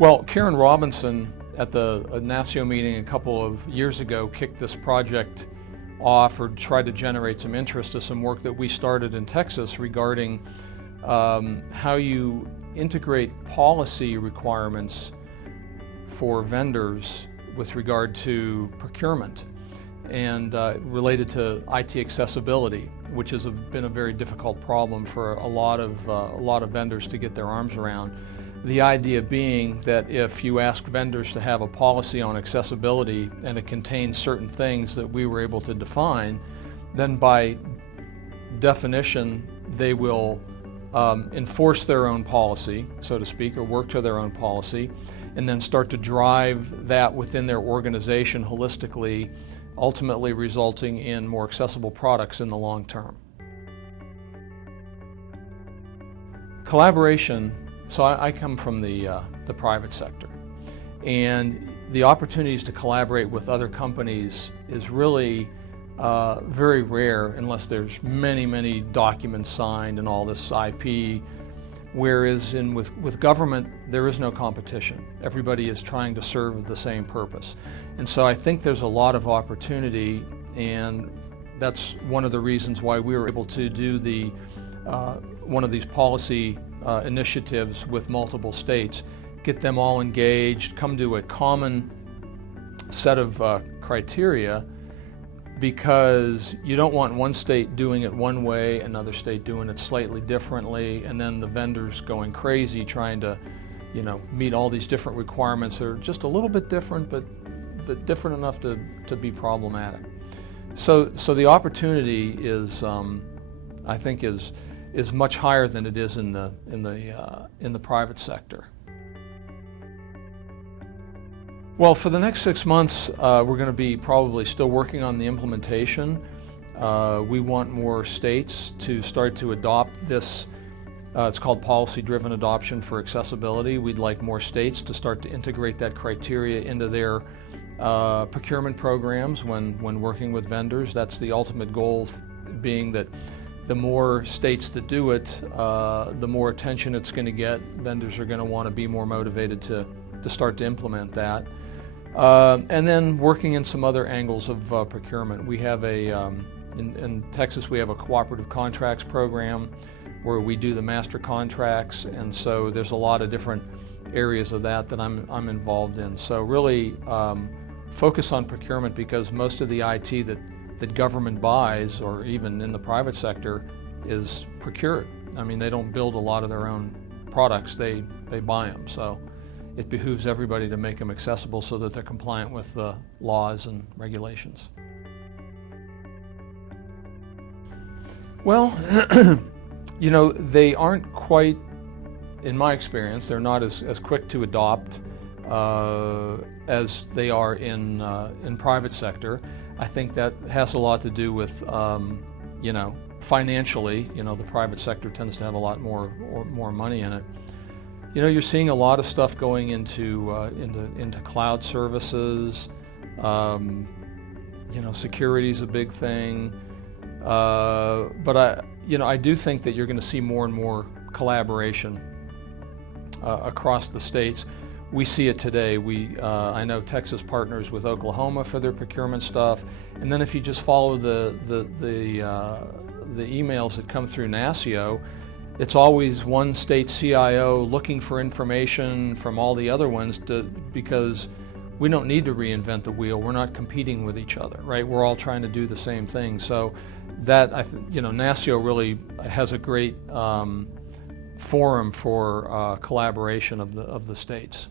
Well, Karen Robinson at the NASCIO meeting a couple of years ago kicked this project off, or tried to generate some interest of some work that we started in Texas regarding how you integrate policy requirements for vendors with regard to procurement and related to IT accessibility, which has been a very difficult problem for a lot of vendors to get their arms around. The idea being that if you ask vendors to have a policy on accessibility and it contains certain things that we were able to define, then by definition they will enforce their own policy, so to speak, or work to their own policy, and then start to drive that within their organization holistically, ultimately resulting in more accessible products in the long term. Collaboration. So I come from the private sector, and the opportunities to collaborate with other companies is really very rare unless there's many documents signed and all this IP, whereas with government there is no competition. Everybody is trying to serve the same purpose. And so I think there's a lot of opportunity, and that's one of the reasons why we were able to do one of these policy initiatives with multiple states, get them all engaged, come to a common set of criteria, because you don't want one state doing it one way, another state doing it slightly differently, and then the vendors going crazy trying to, meet all these different requirements that are just a little bit different, but different enough to be problematic. So the opportunity is, I think, is much higher than it is in the private sector. Well, for the next 6 months, we're going to be probably still working on the implementation. We want more states to start to adopt this. It's called policy-driven adoption for accessibility. We'd like more states to start to integrate that criteria into their procurement programs when working with vendors. That's the ultimate goal, being that the more states that do it, the more attention it's going to get. Vendors are going to want to be more motivated to start to implement that. And then working in some other angles of procurement. We have in Texas we have a cooperative contracts program where we do the master contracts, and so there's a lot of different areas of that I'm involved in. So really focus on procurement, because most of the IT that government buys, or even in the private sector, is procured. I mean, they don't build a lot of their own products, they buy them. So it behooves everybody to make them accessible so that they're compliant with the laws and regulations. Well, they aren't quite, in my experience, they're not as quick to adopt as they are in private sector. I think that has a lot to do with, financially. The private sector tends to have a lot more money in it. You're seeing a lot of stuff going into cloud services. Security is a big thing. But I do think that you're going to see more and more collaboration across the states. We see it today. I know Texas partners with Oklahoma for their procurement stuff, and then if you just follow the emails that come through NASCIO, it's always one state CIO looking for information from all the other ones because we don't need to reinvent the wheel. We're not competing with each other, right? We're all trying to do the same thing. So that NASCIO really has a great forum for collaboration of the states.